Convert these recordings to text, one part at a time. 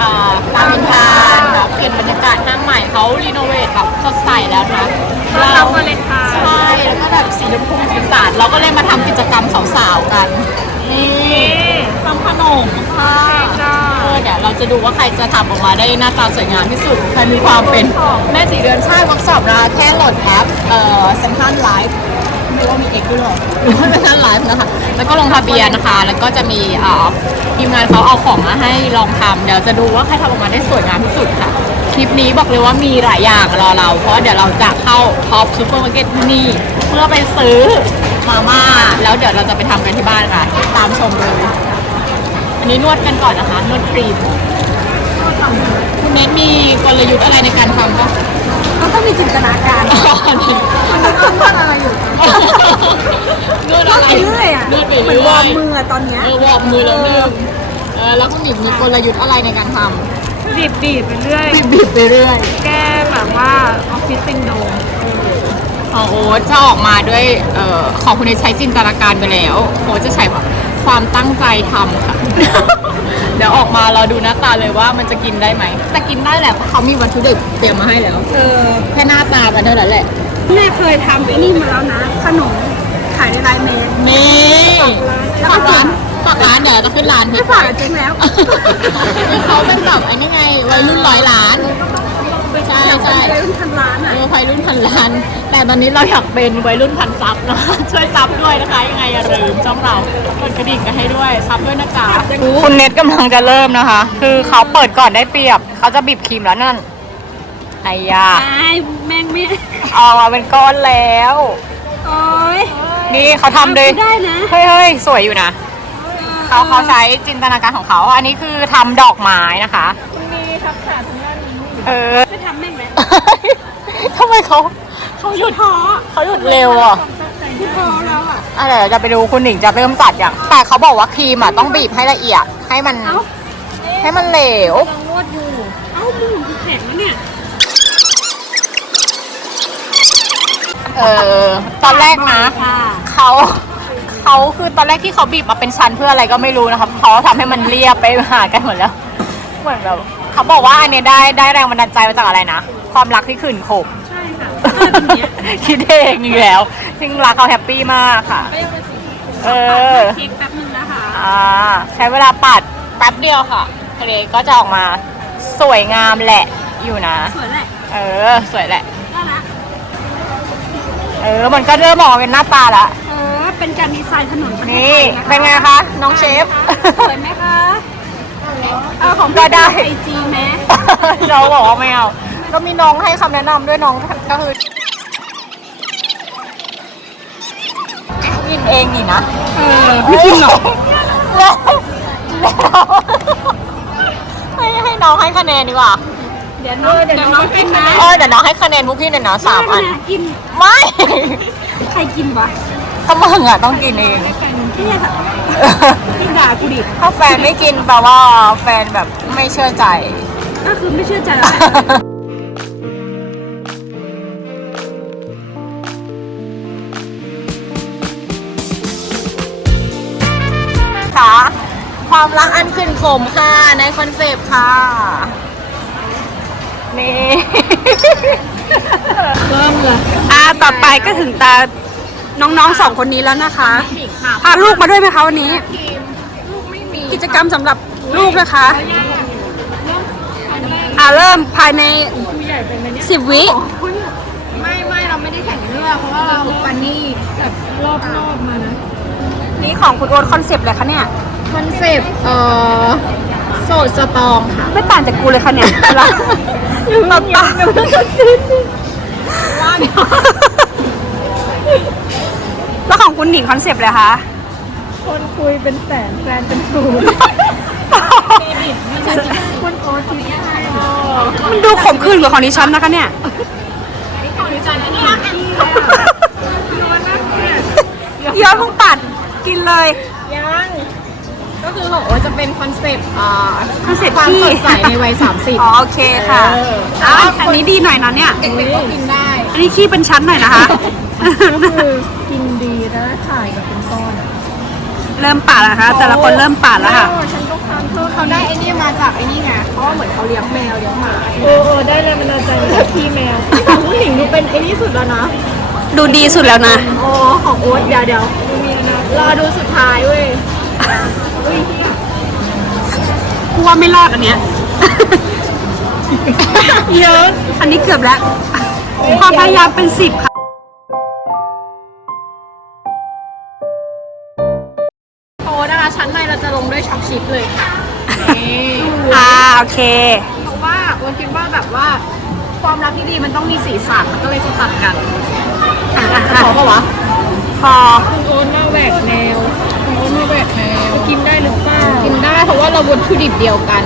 ตามอินทาแเปลี่ยนบรรยากาศห้างใหม่เขารีโนเวทแบบสดใสแล้วนะเราใช่ แล้วก็แบบสีน้ำผึ้งสีสันเราก็เลยมาทํากิจกรรมสาวๆกันนี่ทำขนมค่ะเดี๋ยวเราจะดูว่าใครจะทำออกมาได้หน้าตาสวยงามที่สุดใครมีความเป็น แม่สีเดือนชาติวัคซอบราแค่โหลดแอปเอ่อเซนทันไลฟ์ไม่ว่ามีเอ็กด้วยหรอกไม่ใช่ร้านนะคะแล้วก็ลงทะเบียนนะคะ แล้วก็จะมีทีมงานเขาเอาของมาให้ลองทำเดี๋ยวจะดูว่าใครทำออกมาได้สวยงามที่สุดค่ะ คลิปนี้บอกเลยว่ามีหลายอย่างรอเรา เพราะเดี๋ยวเราจะเข้าท็อปซูเปอร์มาร์เก็ตที่นี่เพื่อไปซื้อมาม่า แล้วเดี๋ยวเราจะไปทำกันที่บ้านค่ะ ตามชมเลย อันนี้นวดกันก่อนนะคะ นวดครีมคุณเน็มีกลยุทธ์อะไรในการทำคะต้องมีจินตนาการนี่ก็อะไรอยู่นู่นอะไรเรื่อยอ่ะนู่นไปเรื่อยวอมมือตอนเนี้ยวอร์มมือแล้วเรื่อมแล้วก็มีมีกลยุทธ์อะไรในการทำบีบบีบไปเรื่อยบีบบไปเรื่อย แก้แบบว่าออฟฟิศซินโดมโอ้จะออกมาด้วยขอขคุณได้ใช้จินตนาการไปแล้วโอ้จะใช้ความตั้งใจทำค่ะเดี๋ยวออกมาเราดูหน้าตาเลยว่ามันจะกินได้ไหมแต่กินได้แหละเพราะเขามีวัตถุดิบเตรียมมาให้แล้วเออแค่หน้าตาก็เท่านั้นแหละแม่เคยทำไอ้นี่มาแล้วนะ ขนมขายในไลน์เมย์เมย์ฝากร้านฝากร้านเดี๋ยวองขึ้นร้านไม่ฝากจริงแล้วเขาเป็นแบบไอ้นี่ไงวัยรุ่นร้อยล้านช่ใช่วัยรุ่นพันล้านอ่ะวัยรุ่นพันล้าน แต่ตอนนี้เราอยากเป็นวัยรุ่นพันซับเนาะช่วยซับด้วยนะคะ ยังไงอย่าลืมจ้องเรากดกระดิ่งกันให้ด้วย ซับด้วยนะจ๊ะคุณเน็ตกำลังจะเริ่มนะคะ คือเขาเปิดก่อนได้เปรียบ เขาจะบีบครีมแล้วนั่นไอ้ยาไอ้แม่งไม่เอามาเป็นก้อนแล้ว โอ้ยนี่เขาทำเลยเฮ้ยเฮ้ยสวยอยู่นะ เขาเขาใช้จินตนาการของเขา อันนี้คือทําดอกไม้นะคะมีทักษะทางด้าเอทำแม่งไหมทำไมเขาเขาหยุดท้อเขาหยุดเร็วอ่ะอะไรเราจะไปดูคุณหนิงจะเริ่มตัดอย่างแต่เขาบอกว่าครีมอ่ะต้องบีบให้ละเอียดให้มันให้มันเหลวงวดอยู่ เอ้ามือเข็นเนี่ยเออตอนแรกนะเขาเขาคือตอนแรกที่เขาบีบมาเป็นชั้นเพื่ออะไรก็ไม่รู้นะครับเขาทำให้มันเรียบไปหากันหมดแล้วเหมือนแบบขาบอกว่าอันนี้ได้ได้แรงบันดาลใจมาจากอะไรนะ ความรักที่ขื่นขบใช่ค่ะคิดเองอยู่แล้วจริงรักเขาแฮปปี้มากค่ะเออใช้เวลาปัดแป๊บเดียวค่ะทะเลก็จะออกมา สวยงามแหละ อยู่นะสวยแหละเออสวยแหละเออมันก็เริ่มมองเป็นหน้าตาละเออ เป็นการดีไซน์ถนนนี่เป็นไงคะน้องเชฟ สวยไหมคะเออของปลาได้ไอจีไหมเราบอกว่าไม่เอาก็มีน้องให้คำแนะนำด้วยน้องก็คือ กินเองนี่นะพี่กินเน้ะแล้วให้ให้น้องให้คะแนนดีกว่า เดี๋ยวน้องเดี๋ยวน้องให้นะเดี๋ยวน้องให้คะแนนพวกพี่หน่อยนะสามอันไม่ ใครกินวะกระมังอ่ะต้องกินเองกินด่ากูดิถ้าแฟนไม่กินแปลว่าแฟนแบบไม่เชื่อใจก็คือไม่เชื่อใจค่ะ ความรักอันขึ้นขมค่ะ ในคอนเซปต์ค่ะนี่เพิ่มเลยอ่าต่อไปก็ถึงตาน้องๆสองคนนี้แล้วนะคะ พาลูกมาด้วยไหมคะวันนี้ กิจกรรมสําหรับลูกนะคะ อ่าเริ่มภายในสิบวิไม่ไม่เราไม่ได้แข่งเรือเพราะว่าเราปันนี่รอบรอบมานะ นี่ของคุณโอ๊ตคอนเซปต์เลยคะเนี่ย คอนเซปต์เออโสดสตองค่ะไม่ต่างจากกูเลยคะเนี่ยอะไรตัดตาเนี่ยแล้วของคุณหนิงคอนเซปต์เลยคะ คนคุยเป็นแสนแฟนเป็นศูนย์คุนออทีมันดูขมขื่นกว่าของดิชันนะคะเนี่ยของดิฉันนี่ที่นี่ย้อนคงตัด กินเลยยังก็คือบอกว่าจะเป็นคอนเซปต์คอนเซปต์ความสดใสในวัยสามสิบออ๋โอเคค่ะอันนี้ดีหน่อยนะเนี่ยเป็นก็กินได้ อันนี้ขี้เป็นชั้นหน่อยนะคะือกินดีนะถ่ายกับเุ็นก้อนเริ่มปาดแล้คะแต่ละคนเริ่มปาดแล้วค่ะฉันก็คือเขาได้ไอ้นี่มาจากไอ้นี่ไงเพราะเหมือนเขาเลี้ยงแมวเลี้ยงหมาโอ้โอได้เลยมันเอาใจพี่แมวผู้หญิงดูเป็นไอ้นี่สุดแล้วนะ ดูดีสุดแล้วนะโอ้ของโอ๊ตเดี๋ยวเดี๋ยวรอดูสุดท้ายเว้ยกลัวไม่รอดอันเนี้ยเยอะอันนี้เกือบแล้วความพยายามเป็นสิบค่ะิดเลยค่ะอ่าโอเคเพราะว่าโอนคิดว่าแบบว่า ความรักที่ดีมันต้องมีสีสันมันก็เลยจะตัดกันพอปะวะ พอคุณโอนมาแหวกแนวคุณโอนมาแหวกแนวกินได้หรือเปล่า กินได้เพราะว่าเราบัชุดิบเดียวกัน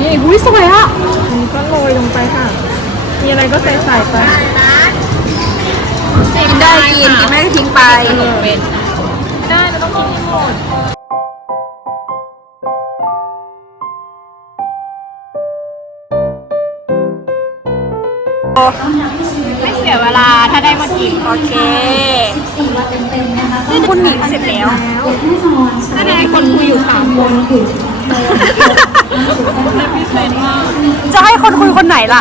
นี่หุ้ยสวยอ่ะมันก็โรยลงไปค่ะ มีอะไรก็ใส่ใส่ไปกินได้กินกินไม่ทิ้งไป ได้ไม่ต้องกินหมดไม่เสียเวลาถ้าได้มาินโอเคซึ่งคุณหนีเสร็จแล้วถ้าได้คนคุยอยู่สามคนจะให้คนคุยคนไหนล่ะ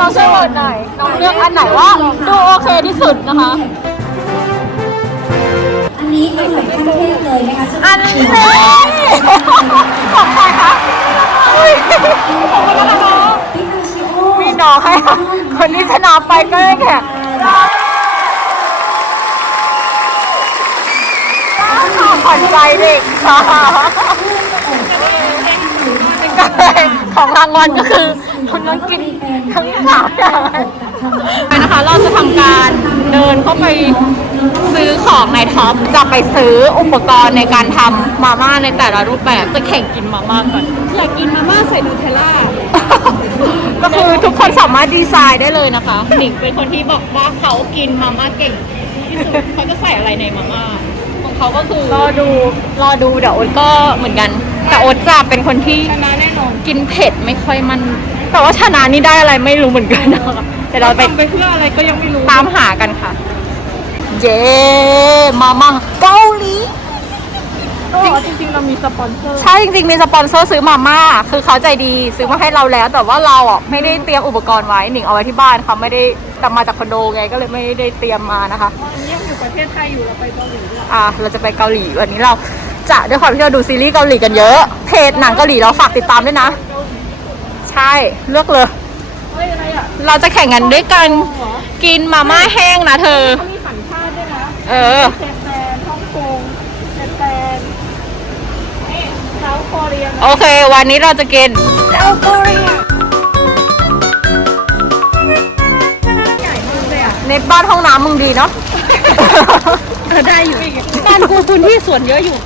น้องช่วยบอกหน่อยเลือกอันไหนว่า ดูโอเคที่สุดนะคะนี้อร่อยขั้นเทพเลยนะคะอันนี้ขอบใจค่ะขพี่นูชิโอมีหนอให้คนนี้ชนะไปก็ได้แขกผ่อนใจเด็กของรางวัลก็คือคุณต้องกินทั้งสามอย่างนะคะ เราจะทำการเดินเข้าไปซื้อของในท็อป จะไปซื้ออุปกรณ์ในการทำมาม่าในแต่ละรูปแบบจะแข่งกินมาม่าก่อนอยากกินมาม่าใส่ดูเทล่าก็คือทุกคนสามารถดีไซน์ได้เลยนะคะหนิงเป็นคนที่บอกว่าเขากินมาม่าเก่งที่สุดเขาจะใส่อะไรในมาม่า ของเขา ก็คือรอดูรอดูเดี๋ยวโอ๊ตก็เหมือนกัน แต่โอ๊ตจะเป็นคนที่ชนะแน่นอนกินเผ็ดไม่ค่อยมันแต่ว่าชนะนี่ได้อะไรไม่รู้เหมือนกันนะคะแต่เราไปเพื่ออะไรก็ยังไม่รู้ตามหากันค่ะ เย้มามาเกาหลีจริงๆ เรามีสปอนเซอร์ใช่จริงๆมีสปอนเซอร์ซื้อมาม่าคือเขาใจดี ซื้อมาให้เราแล้วแต่ว่าเราอ่ะไม่ได้เตรียมอุปกรณ์ไว้หนิงเอาไว้ที่บ้านค่ะไม่ได้แต่มาจากคอนโดไงก็เลยไม่ได้เตรียมมานะคะอนนี้ยังอยู่ประเทศไทย อยู่เราไปเกาหลีอ่ะเราจะไปเกาหลีวันนี้เราจะด้วยความที่เราดูซีรีส์เกาหลีกันเยอะเพจหนังเกาหลีเราฝากติดตามด้วยนะใช่เลือกเลยเราจะแข่งกันด้วยกันกินมาม่าแห้งนะเธอเขามีฝันชาติด้วยนะเออ่ทองโรเีโอเค วันนี้เราจะกินเาเรียเน็ตบ้านห้องน้ำมึงดีเนาะเรได้อยู่บ้านกูพื้นที่สวนเยอะอยู่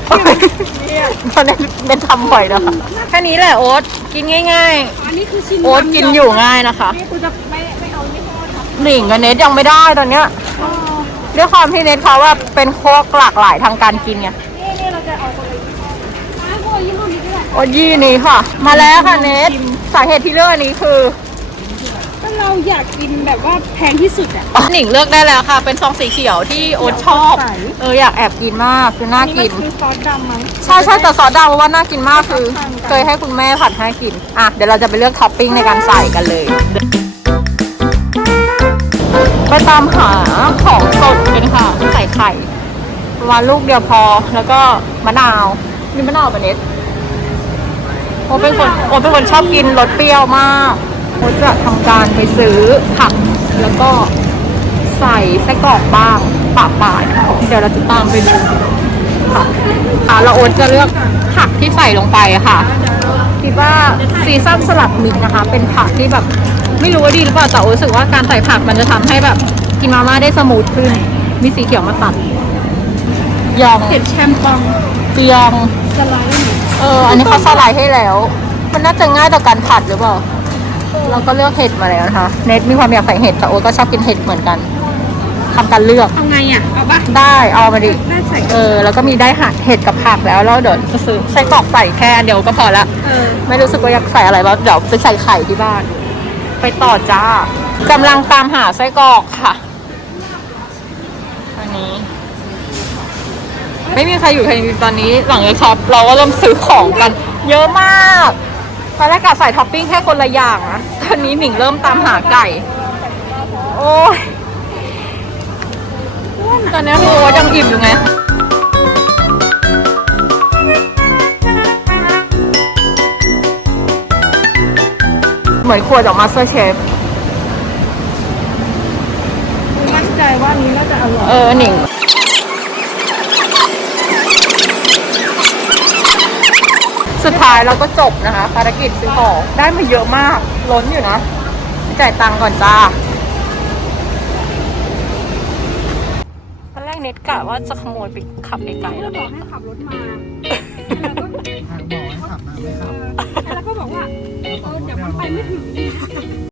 ตอนนี้เป็นทำบ่อยแล้วค่ะแค่นี้แหละโอ๊ตกินง่ายๆอันนี้คือชิมโอ๊ตกินอยู่ง่ายนะคะหนิงกับเน็ตยังไม่ได้ตอนเนี้ยด้วยความที่เน็ตเขาว่าเป็นโคกหลากหลายทางการกินไงนี่น่เราจะเอาตัวนี้ไโอ๊ยีนี่ค่ะ มาแล้วค่ะเน็ตสาเหตุที่เลือกอันนี้คือราอยากกินแบบว่าแพงที่สุดอ่ะหนิงเลือกได้แล้วค่ะ เป็นซองสีเขียวที่โอ๊ตชอบเอออยากแอบกินมากคือน่ากินคือซอสดำมั้งใช่ใช่แต่ซอสดำเพราะว่าน่ากินมากคือ เคยให้คุณแม่ผัดให้กินอ่ะเดี๋ยวเราจะไปเลือกท็อปปิ้งในการใส่กันเลยไปตามหาของตกกันค่ะใส่ไข่ประมาลูกเดียวพอแล้วก็มะนาวนี่มะนาวปะเน็ตโอเป็นคนโอเป็นคนชอบกินรสเปรี้ยวมากเขาจะทำการไปซื้อผักแล้วก็ใส่ไส้กรอกบ้างปะปาดเดี๋ยวเราจะตามไปดูค่ะเราโอ๊ตจะเลือกผักที่ใส่ลงไปค่ะคิดว่าซีซั่นสลัดมิกนะคะ เป็นผักที่แบบ ไม่รู้ว่าดีหรือเปล่าแต่รู้สึกว่าการใส่ผักมันจะทำให้แบบกินมาม่าได้สมูทขึ้น มีสีเขียวมาตัดยองเห็ดแชมปองเปียงสไลด์เออ อันนี้เขาสไลด์ให้แล้วมันน่าจะง่ายต่อการผัดหรือเปล่าเราก็เลือกเห็ดมาแล้วนะคะ เนทมีความอยากใส่เห็ดแต่โอ๊ตก็ชอบกินเห็ดเหมือนกันทำการเลือกทำไงอ่ะ เอาปะได้ เอามาดิ ได้ใส่เออ แล้วก็มีได้หั่นเห็ดกับผักแล้วแล้วเดี๋ยวซื้อใส่ปอกใส่แค่เดี๋ยวก็พอละเออไม่รู้สึกว่าอยากใส่อะไรบ้าเดี๋ยวไปใส่ไข่ที่บ้าน ไปต่อจ้ากำลังตามหาไส้กรอกค่ะอันนี้ ไม่มีใครอยู่ใครตอนนี้หลังจากช็อปเราก็เริ่มซื้อของกัน เยอะมากตอนแรกกะใส่ท็อปปิ้งแค่คนละอย่างนะ ตอนนี้หมิงเริ่มตามหาไก่ โอ้ยตอนนี้คือวยังอิ่มอยู่ไง เหมือนครัวจากมาสเตอร์เชฟมั่นใจว่านี้น่าจะอร่อย เออหนิงุดท้ายเราก็จบนะคะภารกิจซื้อของได้มาเยอะมากล้นอยู่นะจ่ายตังก่อนจ้าตอนแรกเน็ตกะว่าจะขโมยไปขับไปไกลแล้วบอกให้ขับรถมาแล้วก็บอกแล้วก็บอกว่าเดี๋ยวมันไปไม่ถึงดี